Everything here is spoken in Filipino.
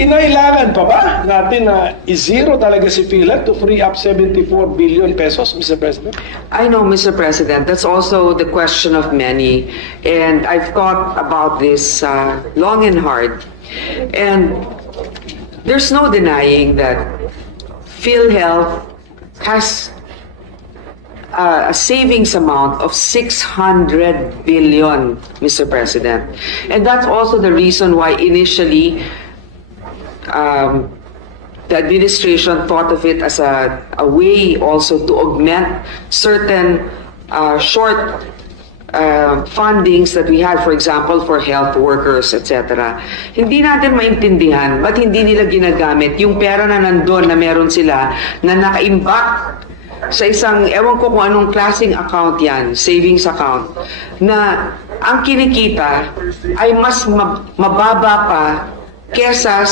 Kinailangan pa ba natin na i-zero talaga si PhilHealth to free up 74 billion pesos, Mr. President? I know, Mr. President, that's also the question of many. And I've thought about this long and hard. And there's no denying that PhilHealth has a savings amount of 600 billion, Mr. President. And that's also the reason why initially the administration thought of it as a way also to augment certain short fundings that we had, for example, for health workers, etc. Hindi natin maintindihan ba't hindi nila ginagamit yung pera na nandun na meron sila na naka-imbak sa isang, ewan ko kung anong klaseng account yan, savings account, na ang kinikita ay mas mababa pa kesa